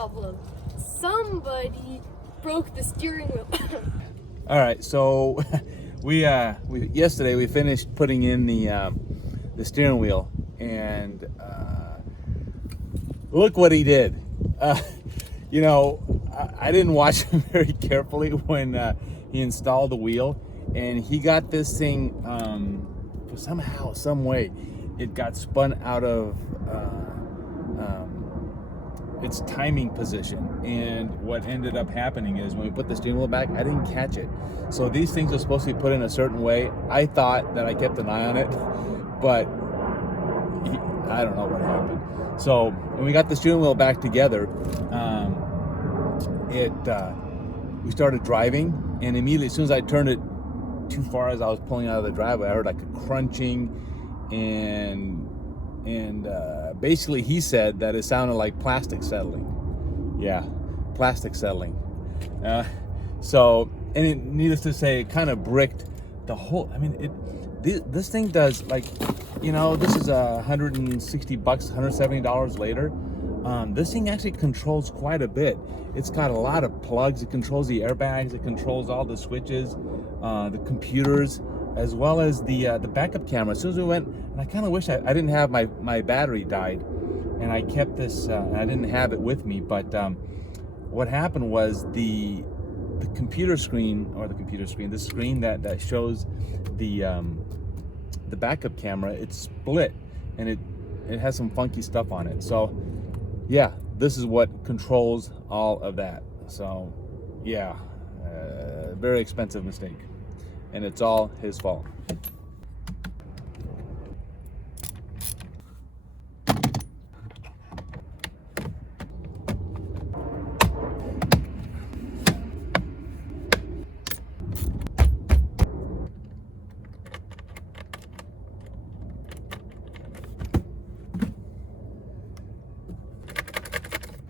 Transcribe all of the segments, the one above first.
problem. Somebody broke the steering wheel. All right, so we yesterday we finished putting in the steering wheel, and look what he did. You know, I didn't watch him very carefully when he installed the wheel, and he got this thing somehow, some way, it got spun out of its timing position. And what ended up happening is when we put the steering wheel back, I didn't catch it. So these things are supposed to be put in a certain way. I thought that I kept an eye on it, but I don't know what happened. So when we got the steering wheel back together, we started driving, and immediately as soon as I turned it too far as I was pulling out of the driveway, I heard like a crunching, and basically he said that it sounded like plastic settling. Yeah, plastic settling. So, and it, needless to say, it kind of bricked the whole, I mean, this thing does, like, you know, this is $160, $170 later. This thing actually controls quite a bit. It's got a lot of plugs. It controls the airbags. It controls all the switches, the computers, as well as the backup camera. As soon as we went, and I kind of wish I didn't have my battery died, and I kept this. I didn't have it with me, but what happened was the computer screen, the screen that shows the backup camera, it's split, and it has some funky stuff on it. So yeah, this is what controls all of that. So yeah, very expensive mistake, and it's all his fault.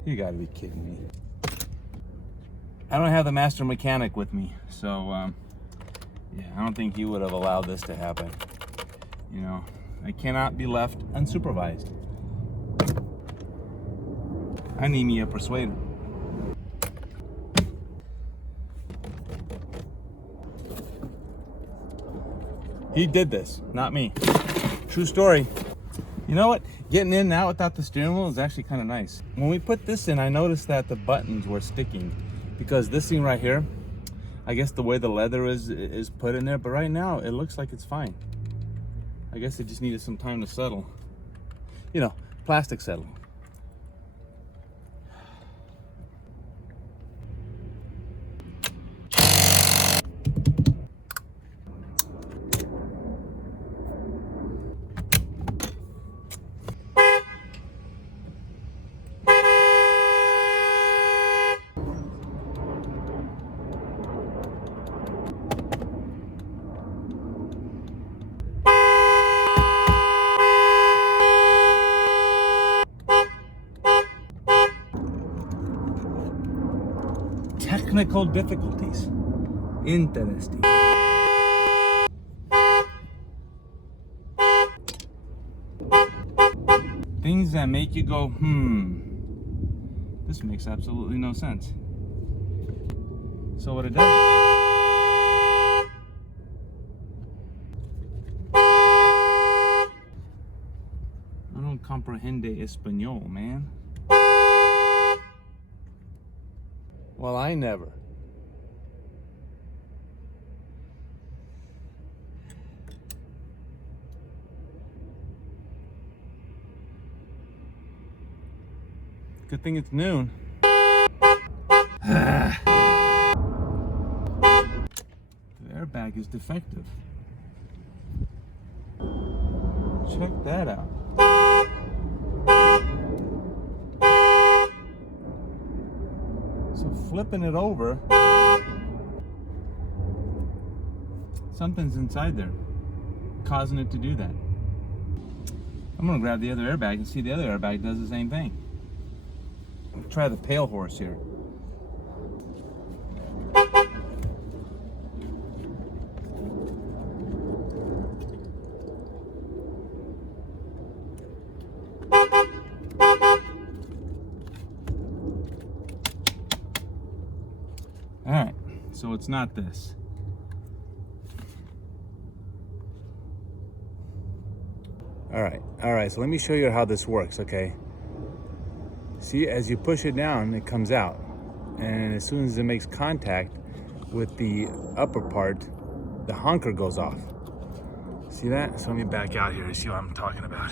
You gotta be kidding me. I don't have the master mechanic with me, so yeah, I don't think he would have allowed this to happen. You know, I cannot be left unsupervised. I need me a persuader. He did this, not me. True story. You know what? Getting in now without the steering wheel is actually kind of nice. When we put this in, I noticed that the buttons were sticking, because this thing right here, I guess the way the leather is put in there, but right now it looks like it's fine. I guess it just needed some time to settle. You know, plastic settling. Technical difficulties. Interesting. Things that make you go, this makes absolutely no sense. So what it does, I don't comprehende español, man. Well, I never. Good thing it's noon. The airbag is defective. Check that out. So flipping it over, something's inside there causing it to do that. I'm gonna grab the other airbag and see the other airbag does the same thing. I'll try the pale horse here. All right, so it's not this. All right, so let me show you how this works, okay? See, as you push it down, it comes out. And as soon as it makes contact with the upper part, the honker goes off. See that? So let me back out here to see what I'm talking about.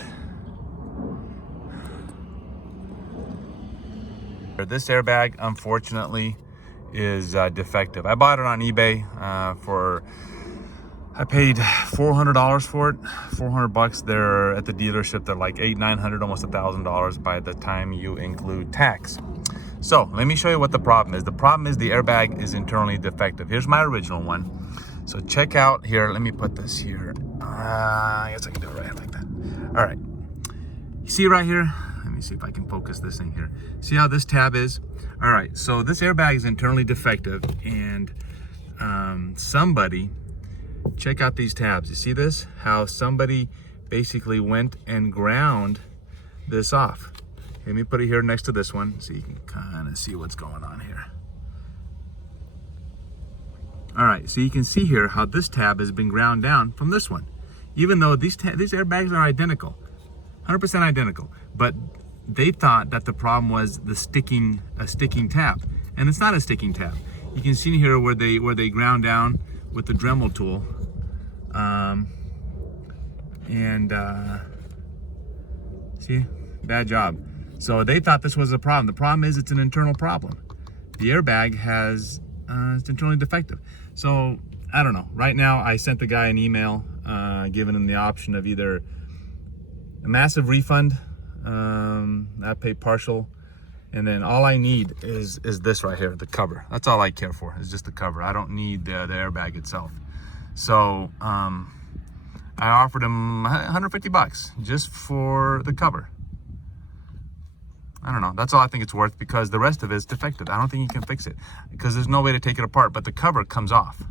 This airbag, unfortunately, is defective. I bought it on eBay I paid $400 for it, 400 bucks. They're at the dealership, they're like $800, $900, almost $1,000 by the time you include tax. So let me show you what the problem is. The problem is the airbag is internally defective. Here's my original one. So check out here, let me put this here. I guess I can do it right like that. All right, you see right here? Let me see if I can focus this thing here. See how this tab is? All right, so this airbag is internally defective, and somebody, check out these tabs. You see this? How somebody basically went and ground this off. Let me put it here next to this one so you can kind of see what's going on here. All right, so you can see here how this tab has been ground down from this one, even though these airbags are identical, 100% identical. But they thought that the problem was a sticking tab, and it's not a sticking tab. You can see here where they ground down with the Dremel tool, see, bad job. So they thought this was a problem. The problem is it's an internal problem. The airbag it's internally defective. So I don't know. Right now, I sent the guy an email giving him the option of either a massive refund, I pay partial, and then all I need is this right here, the cover. That's all I care for, is just the cover. I don't need the airbag itself. So I offered him 150 bucks just for the cover. I don't know, that's all I think it's worth, because the rest of it is defective. I don't think you can fix it because there's no way to take it apart, but the cover comes off.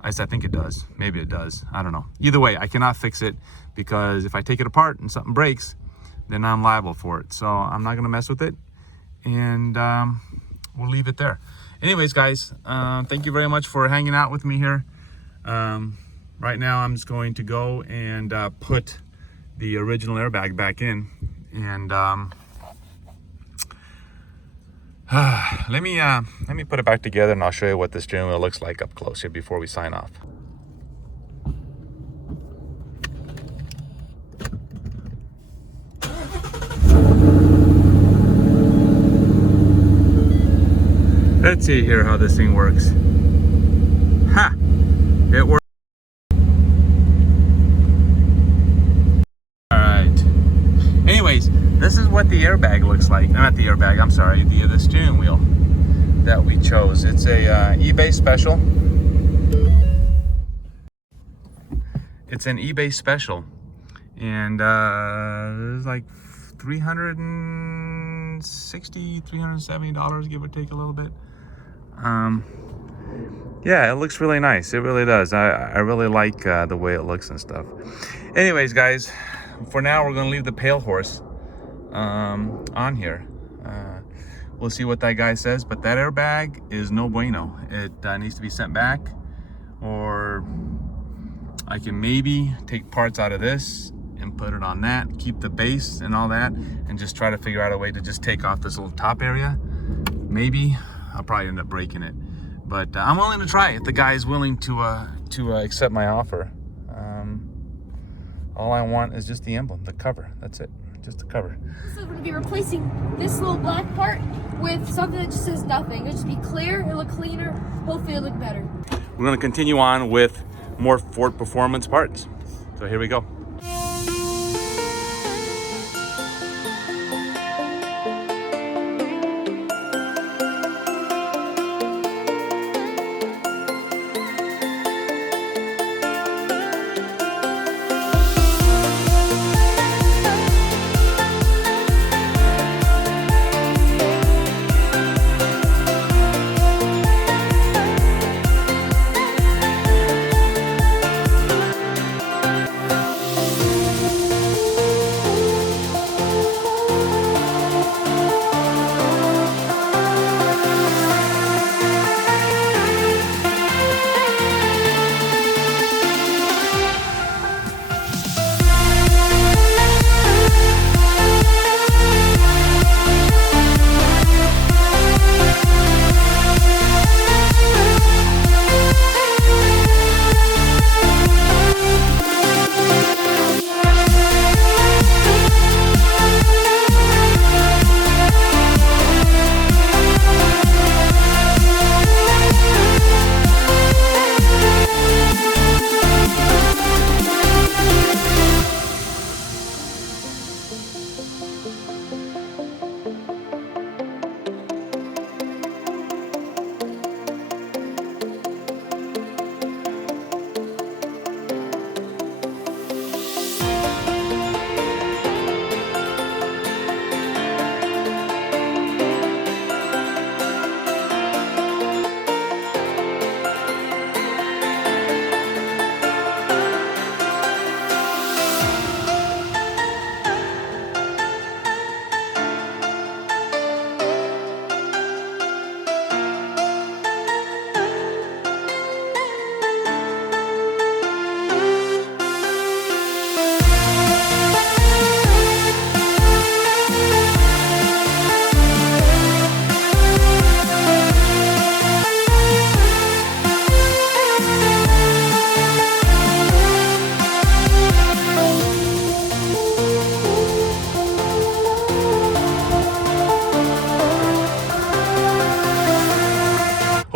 I think it does. Maybe it does. I don't know. Either way, I cannot fix it, because if I take it apart and something breaks, then I'm liable for it. So I'm not going to mess with it, and we'll leave it there. Anyways, guys, thank you very much for hanging out with me here. Right now, I'm just going to go and put the original airbag back in, and let me put it back together, and I'll show you what this steering wheel looks like up close here before we sign off. Let's see here how this thing works. Ha! It works. Alright. Anyways, this is what the airbag looks like. Not the airbag, I'm sorry, the steering wheel that we chose. It's a eBay special. It's an eBay special. And it's like $360, $370, give or take a little bit. Yeah, it looks really nice. It really does. I really like the way it looks and stuff. Anyways, guys, for now we're gonna leave the pale horse on here. We'll see what that guy says, but that airbag is no bueno. It needs to be sent back, or I can maybe take parts out of this and put it on that, keep the base and all that, and just try to figure out a way to just take off this little top area. Maybe I'll probably end up breaking it, but I'm willing to try it. The guy is willing to accept my offer. All I want is just the emblem, the cover. That's it, just the cover. So we're going to be replacing this little black part with something that just says nothing. It'll just be clear, it'll look cleaner, hopefully it'll look better. We're going to continue on with more Ford Performance parts. So here we go.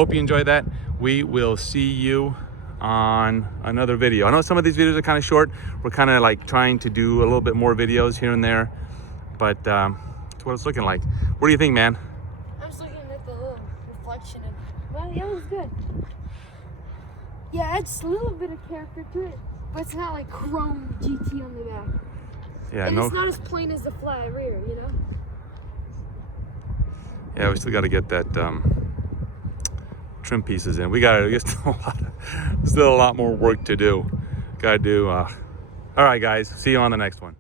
Hope you enjoyed that. We will see you on another video. I know some of these videos are kind of short. We're kind of like trying to do a little bit more videos here and there, but that's what it's looking like. What do you think, man? I'm just looking at the little reflection of, well, yeah, it was good. Yeah, it's a little bit of character to it, but it's not like chrome GT on the back. Yeah, and no. it's not as plain as the flat rear, you know? Yeah, we still got to get that trim pieces in. We still a lot more work to do. Got to do. All right, guys. See you on the next one.